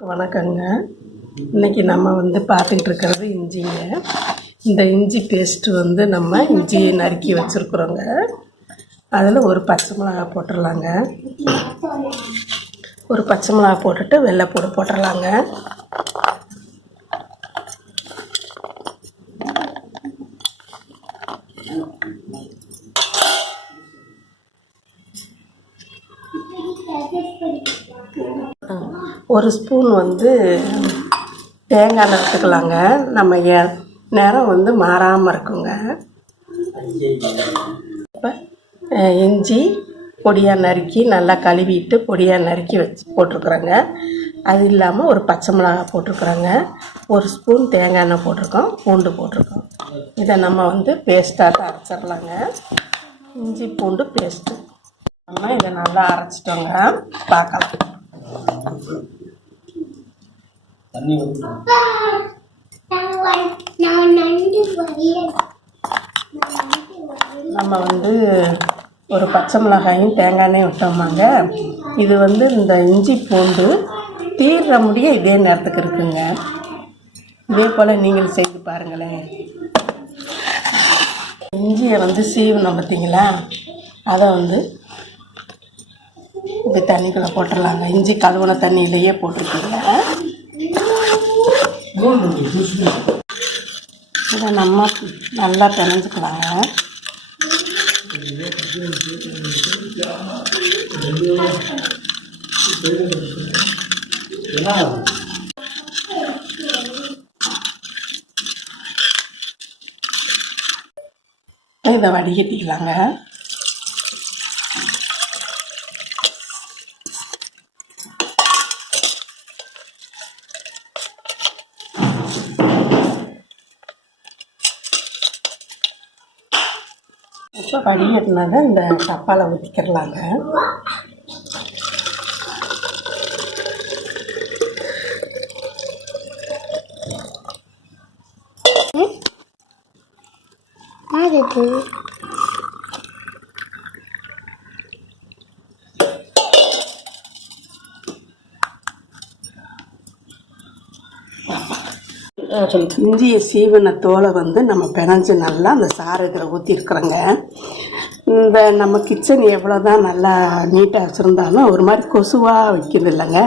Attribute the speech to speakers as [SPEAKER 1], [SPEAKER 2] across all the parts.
[SPEAKER 1] வணக்கங்க. இன்னைக்கு நம்ம வந்து பார்த்துக்கிட்டு இருக்கிறது இஞ்சிங்க. இந்த இஞ்சி பேஸ்ட்டு வந்து நம்ம இஞ்சியை நறுக்கி வச்சுருக்குறோங்க. அதில் ஒரு பச்சை மிளகா போட்டுடலாங்க. ஒரு பச்சை மிளகா போட்டுட்டு வெள்ளைப்பூடு போட்டுடலாங்க. ஒரு ஸ்பூன் வந்து தேங்காய் எண்ணெய் எடுத்துக்கலாங்க நம்ம ஏ நேரம் வந்து மாறாமல் இருக்குங்க. இப்போ இஞ்சி பொடியாக நறுக்கி நல்லா கழுவிட்டு பொடியாக நறுக்கி வச்சு போட்டிருக்குறோங்க. அது இல்லாமல் ஒரு பச்சை மிளகாய் போட்டிருக்குறோங்க. ஒரு ஸ்பூன் தேங்காய் எண்ணெய் போட்டிருக்கோம். பூண்டு போட்டிருக்கோம். இதை நம்ம வந்து பேஸ்ட்டாக தான் அரைச்சிடலாங்க. இஞ்சி பூண்டு பேஸ்ட்டு நம்ம இதை நல்லா அரைச்சிட்டோங்க. பார்க்கலாம்.
[SPEAKER 2] தண்ணி
[SPEAKER 1] நம்ம வந்து ஒரு பச்சை மிளகாயும் தேங்காய் எண்ணெயும் விட்டோமாங்க. இது வந்து இந்த இஞ்சி பூண்டு தீர்ற முடிய இதே நேரத்துக்கு இருக்குங்க. இதே போல் நீங்கள் செய்து பாருங்களேன். இஞ்சியை வந்து சீவனம் பார்த்தீங்களா? அதை வந்து இப்படி தண்ணிக்குள்ளே போட்டுடலாங்க. இஞ்சி கழுவுன தண்ணியிலேயே போட்டிருக்கீங்க. இதை நம்ம நல்லா பிணைஞ்சிக்கலாங்க இதை வடிகட்டிக்கலாங்க. இப்போ வடிகட்டினதை இந்த டப்பாவில் ஊற்றிக்கிறலாங்க
[SPEAKER 3] ஆகுது
[SPEAKER 1] இஞ்சியை சீவன தோலை வந்து நம்ம பிணைஞ்சு நல்லா அந்த சாறு இதில் ஊற்றிருக்குறோங்க இந்த நம்ம கிச்சன் எவ்வளோ தான் நல்லா நீட்டாக வச்சுருந்தாலும் ஒரு மாதிரி கொசுவாக வைக்கிறது இல்லைங்க.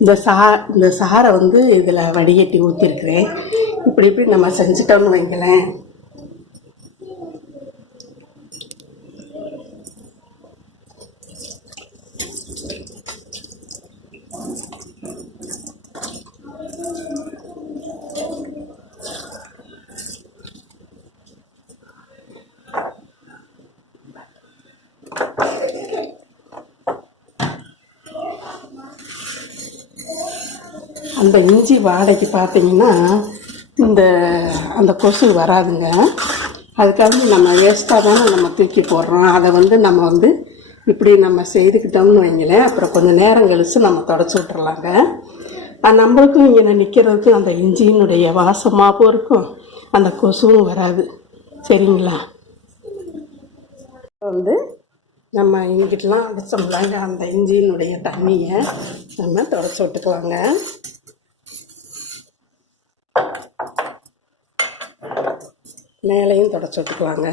[SPEAKER 1] இந்த சா இந்த சாரை வந்து இதில் வடிகட்டி ஊற்றிருக்கிறேன் இப்படி இப்படி நம்ம செஞ்சுட்டோம்னு வைங்களேன். அந்த இஞ்சி வாடைக்கு பார்த்தீங்கன்னா இந்த அந்த கொசு வராதுங்க. அதுக்காக நம்ம வேஸ்ட்டாக தானே நம்ம தூக்கி போடுறோம். அதை வந்து நம்ம வந்து இப்படி நம்ம செய்துக்கிட்டோம்னு வைங்களேன். அப்புறம் கொஞ்சம் நேரம் கழித்து நம்ம தொடச்சி விட்டுறலாங்க. நம்மளுக்கும் இங்கே நிற்கிறதுக்கு அந்த இஞ்சியினுடைய வாசமாகவும் இருக்கும். அந்த கொசுவும் வராது. சரிங்களா? வந்து நம்ம இங்கிட்டலாம் அடிச்சோம்லாங்க. அந்த இஞ்சியினுடைய தண்ணியை நம்ம தொடச்சி விட்டுக்கலாங்க. மேலேயும் தொடச்சி விட்டுக்குவாங்க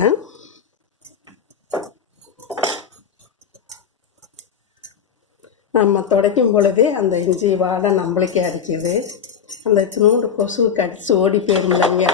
[SPEAKER 1] நம்ம துடைக்கும் பொழுதே அந்த இஞ்சி வாடை நம்மளுக்கே அடிக்குது அந்த இத்தினோண்டு கொசு கடிச்சு ஓடி போயிடும் இல்லையா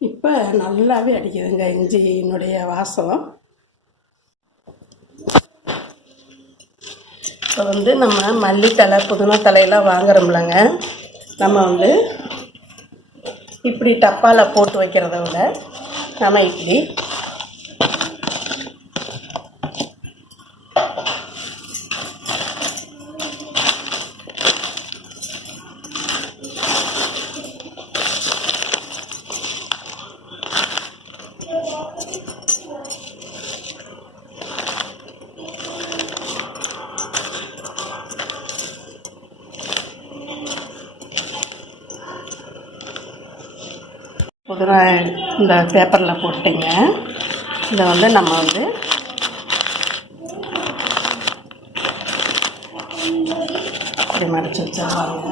[SPEAKER 1] இப்போ நல்லாவே அடிக்குதுங்க இஞ்சியினுடைய வாசம். இப்போ வந்து நம்ம மல்லித்தலை புதினா தலையெல்லாம் வாங்குறோம்லங்க. நம்ம வந்து இப்படி டப்பாவில் போட்டு வைக்கிறத விட நம்ம இப்படி புதினா இந்த பேப்பரில் போட்டுங்க இதை வந்து நம்ம வந்து இப்படி மடிச்சு வச்சிருவாங்க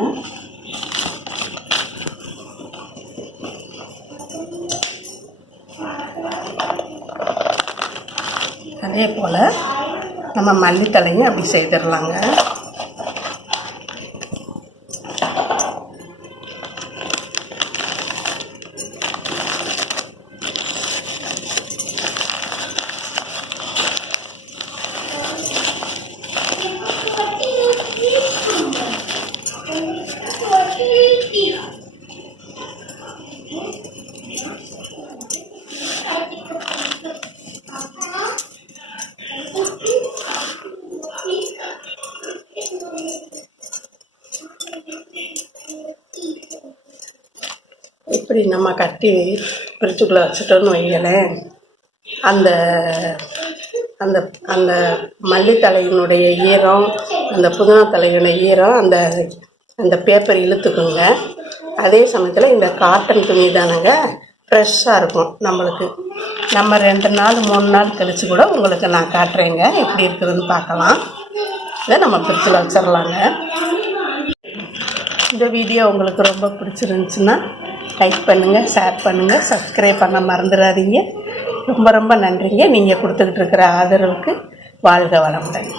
[SPEAKER 1] அதே போல் நம்ம மல்லித்தலையும் அப்படி செய்திடலாங்க. இப்படி நம்ம கட்டி பிரிச்சுக்குள்ளே வச்சுட்டோன்னு வைங்களேன். அந்த அந்த அந்த மல்லித்தலையினுடைய ஈரம் அந்த புதினா தலையினுடைய ஈரம் அந்த அந்த பேப்பர் இழுத்துக்குங்க. அதே சமயத்தில் இந்த காட்டன் துணி தானங்க ஃப்ரெஷ்ஷாக இருக்கும் நம்மளுக்கு. நம்ம ரெண்டு நாள் மூணு நாள் கழித்து கூட உங்களுக்கு நான் காட்டுறேங்க. எப்படி இருக்குதுன்னு பார்க்கலாம். இதை நம்ம பிரிச்சில் வச்சிடலாங்க இந்த வீடியோ உங்களுக்கு ரொம்ப பிடிச்சிருந்துச்சுன்னா லைக் பண்ணுங்கள் ஷேர் பண்ணுங்கள் சப்ஸ்கிரைப் பண்ண மறந்துடாதீங்க. ரொம்ப ரொம்ப நன்றிங்க. நீங்கள் கொடுத்துக்கிட்டு இருக்கிற ஆதரவுக்கு வாழ்க வளமுடன்.